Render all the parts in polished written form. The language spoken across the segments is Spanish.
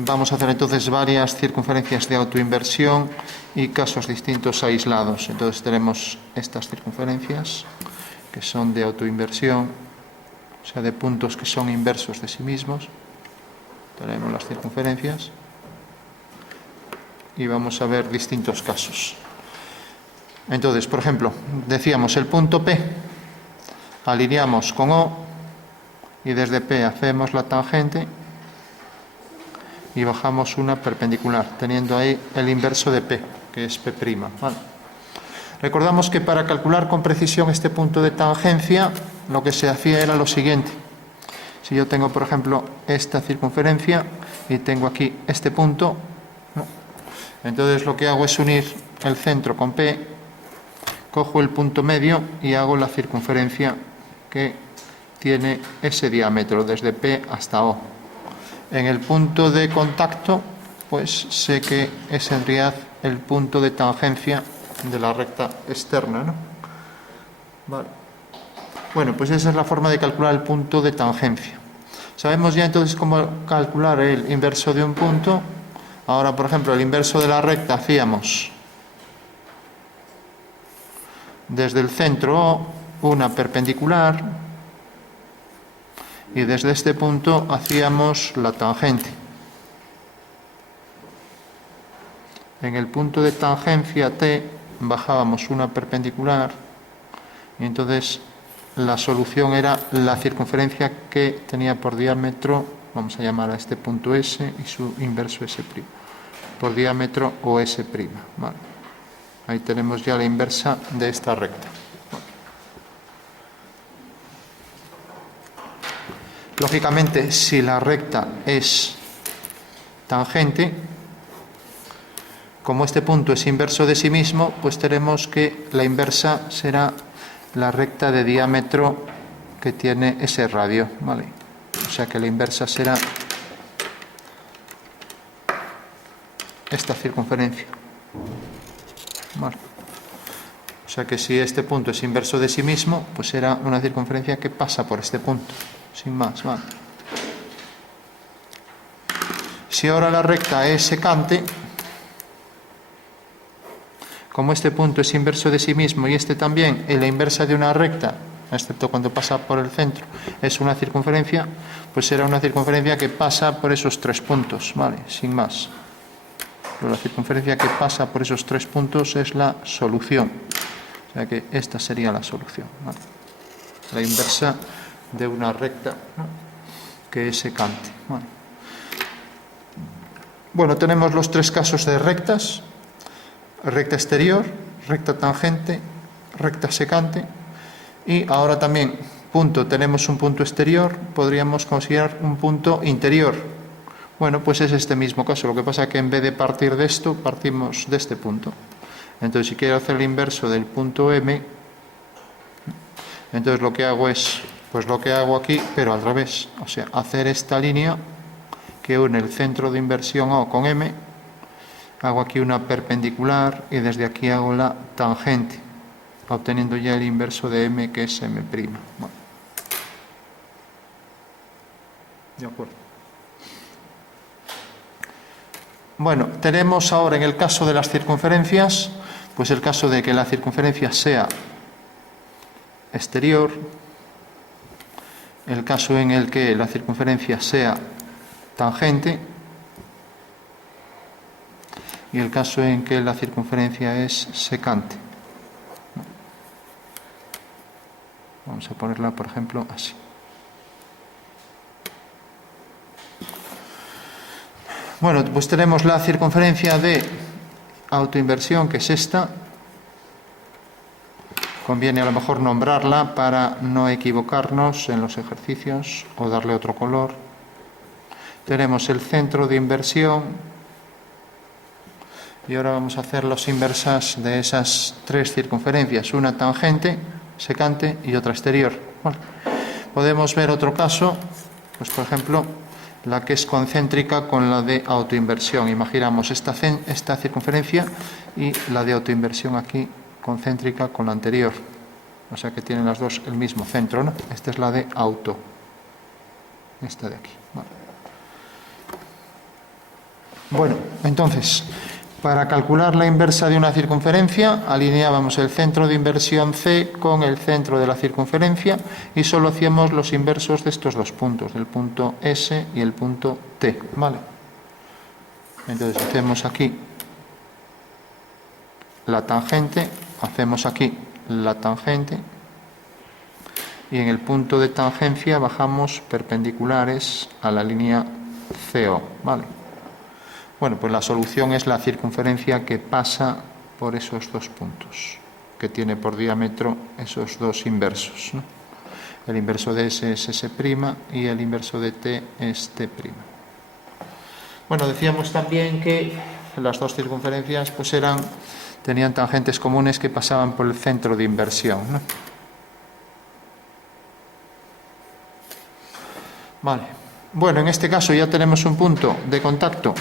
Vamos a hacer entonces varias circunferencias de autoinversión y casos distintos aislados. Entonces tenemos estas circunferencias que son de autoinversión, o sea, de puntos que son inversos de sí mismos. Tenemos las circunferencias y vamos a ver distintos casos. Entonces, por ejemplo, decíamos el punto P, alineamos con O y desde P hacemos la tangente y bajamos una perpendicular, teniendo ahí el inverso de P, que es P'. ¿Vale? Recordamos que para calcular con precisión este punto de tangencia, lo que se hacía era lo siguiente. Si yo tengo, por ejemplo, esta circunferencia y tengo aquí este punto, ¿no? Entonces lo que hago es unir el centro con P, cojo el punto medio y hago la circunferencia que tiene ese diámetro, desde P hasta O. En el punto de contacto, pues sé que es en realidad el punto de tangencia de la recta externa, ¿no? Vale. Bueno, pues esa es la forma de calcular el punto de tangencia. Sabemos ya entonces cómo calcular el inverso de un punto. Ahora, por ejemplo, el inverso de la recta hacíamos desde el centro O una perpendicular y desde este punto hacíamos la tangente. En el punto de tangencia T bajábamos una perpendicular y entonces la solución era la circunferencia que tenía por diámetro, vamos a llamar a este punto S y su inverso S', por diámetro o S'. Vale. Ahí tenemos ya la inversa de esta recta. Lógicamente, si la recta es tangente, como este punto es inverso de sí mismo, pues tenemos que la inversa será la recta de diámetro que tiene ese radio, ¿vale? O sea que la inversa será esta circunferencia, ¿vale? O sea que si este punto es inverso de sí mismo, pues será una circunferencia que pasa por este punto, sin más, ¿vale? Si ahora la recta es secante, como este punto es inverso de sí mismo y este también, y la inversa de una recta, excepto cuando pasa por el centro, es una circunferencia, pues será una circunferencia que pasa por esos tres puntos, ¿vale? Sin más. Pero la circunferencia que pasa por esos tres puntos es la solución. O sea que esta sería la solución, ¿vale? La inversa de una recta, ¿no?, que es secante, ¿vale? Bueno, tenemos los tres casos de rectas: recta exterior, recta tangente, recta secante. Y ahora también punto, tenemos un punto exterior, podríamos considerar un punto interior. Bueno, pues es este mismo caso, lo que pasa es que en vez de partir de esto, partimos de este punto. Entonces, si quiero hacer el inverso del punto M, entonces lo que hago es, pues lo que hago aquí, pero al revés. O sea, hacer esta línea que une el centro de inversión O con M, hago aquí una perpendicular y desde aquí hago la tangente, obteniendo ya el inverso de M, que es M'. Bueno. De acuerdo. Bueno, tenemos ahora en el caso de las circunferencias, pues el caso de que la circunferencia sea exterior, el caso en el que la circunferencia sea tangente y el caso en que la circunferencia es secante. Vamos a ponerla, por ejemplo, así. Bueno, pues tenemos la circunferencia de autoinversión, que es esta. Conviene a lo mejor nombrarla para no equivocarnos en los ejercicios o darle otro color. Tenemos el centro de inversión y ahora vamos a hacer las inversas de esas tres circunferencias, una tangente, secante y otra exterior. Bueno, podemos ver otro caso, pues por ejemplo, la que es concéntrica con la de autoinversión. Imaginamos esta circunferencia y la de autoinversión aquí concéntrica con la anterior. O sea que tienen las dos el mismo centro, ¿no? Esta es la de auto. Esta de aquí. Vale. Bueno, entonces, para calcular la inversa de una circunferencia, alineábamos el centro de inversión C con el centro de la circunferencia y solo hacíamos los inversos de estos dos puntos, del punto S y el punto T, ¿vale? Entonces hacemos aquí la tangente, hacemos aquí la tangente y en el punto de tangencia bajamos perpendiculares a la línea CO, ¿vale? Bueno, pues la solución es la circunferencia que pasa por esos dos puntos, que tiene por diámetro esos dos inversos, ¿no? El inverso de S es S' y el inverso de T es T'. Bueno, decíamos también que las dos circunferencias pues tenían tangentes comunes que pasaban por el centro de inversión, ¿no? Vale. Bueno, en este caso ya tenemos un punto de contacto,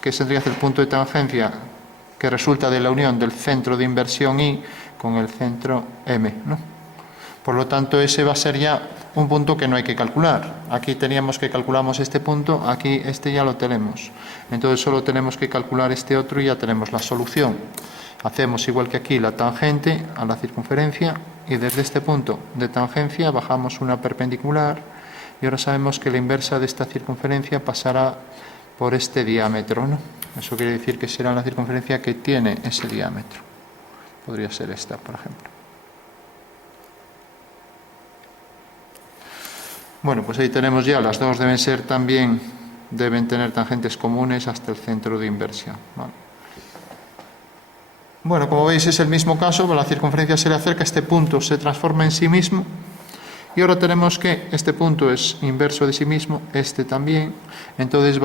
que sería el punto de tangencia que resulta de la unión del centro de inversión I con el centro M, ¿no? Por lo tanto, ese va a ser ya un punto que no hay que calcular. Aquí teníamos que calculamos este punto, aquí este ya lo tenemos. Entonces solo tenemos que calcular este otro y ya tenemos la solución. Hacemos igual que aquí la tangente a la circunferencia y desde este punto de tangencia bajamos una perpendicular y ahora sabemos que la inversa de esta circunferencia pasará por este diámetro, ¿no? Eso quiere decir que será la circunferencia que tiene ese diámetro. Podría ser esta, por ejemplo. Bueno, pues ahí tenemos ya, las dos deben tener tangentes comunes hasta el centro de inversión, ¿vale? Bueno, como veis es el mismo caso, la circunferencia se le acerca, este punto se transforma en sí mismo. Y ahora tenemos que este punto es inverso de sí mismo, este también, entonces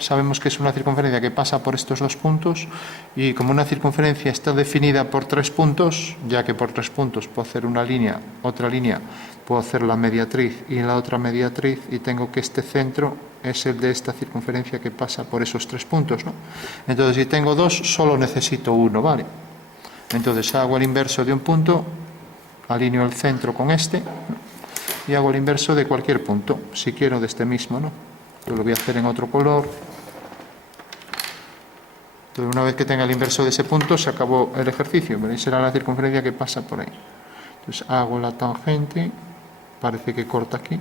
sabemos que es una circunferencia que pasa por estos dos puntos y como una circunferencia está definida por tres puntos, ya que por tres puntos puedo hacer una línea, otra línea, puedo hacer la mediatriz y la otra mediatriz y tengo que este centro es el de esta circunferencia que pasa por esos tres puntos, ¿no? Entonces si tengo dos, solo necesito uno, ¿vale? Entonces hago el inverso de un punto, alineo el centro con este, ¿no? Y hago el inverso de cualquier punto, si quiero de este mismo, ¿no? Yo lo voy a hacer en otro color. Entonces, una vez que tenga el inverso de ese punto, se acabó el ejercicio. Veréis, será la circunferencia que pasa por ahí. Entonces, hago la tangente, parece que corta aquí,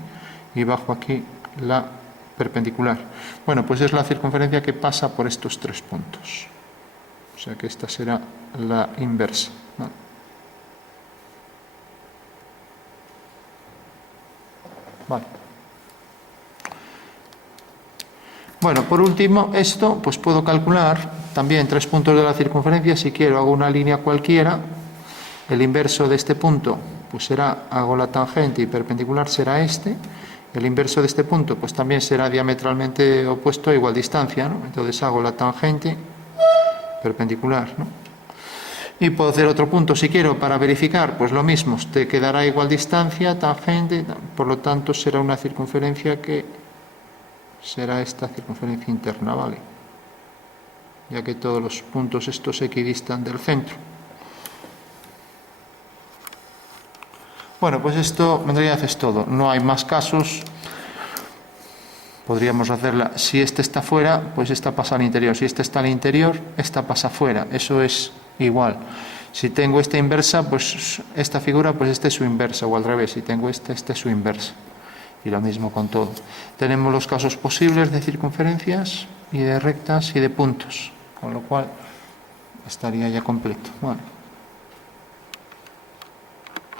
y bajo aquí la perpendicular. Bueno, pues es la circunferencia que pasa por estos tres puntos. O sea que esta será la inversa, ¿no? Vale. Bueno, por último, esto pues puedo calcular también tres puntos de la circunferencia. Si quiero, hago una línea cualquiera. El inverso de este punto pues hago la tangente y perpendicular será este. El inverso de este punto pues también será diametralmente opuesto a igual distancia, ¿no? Entonces hago la tangente perpendicular, ¿no? Y puedo hacer otro punto si quiero para verificar, pues lo mismo, te quedará igual distancia, tangente, por lo tanto será una circunferencia que será esta circunferencia interna, ¿vale? Ya que todos los puntos estos se equidistan del centro. Bueno, pues esto en realidad es todo, no hay más casos. Podríamos hacerla, si este está fuera, pues esta pasa al interior, si este está al interior, esta pasa fuera, eso es igual. Si tengo esta inversa, pues esta figura, pues este es su inversa, o al revés, si tengo este es su inversa. Y lo mismo con todo. Tenemos los casos posibles de circunferencias y de rectas y de puntos, con lo cual estaría ya completo. Bueno.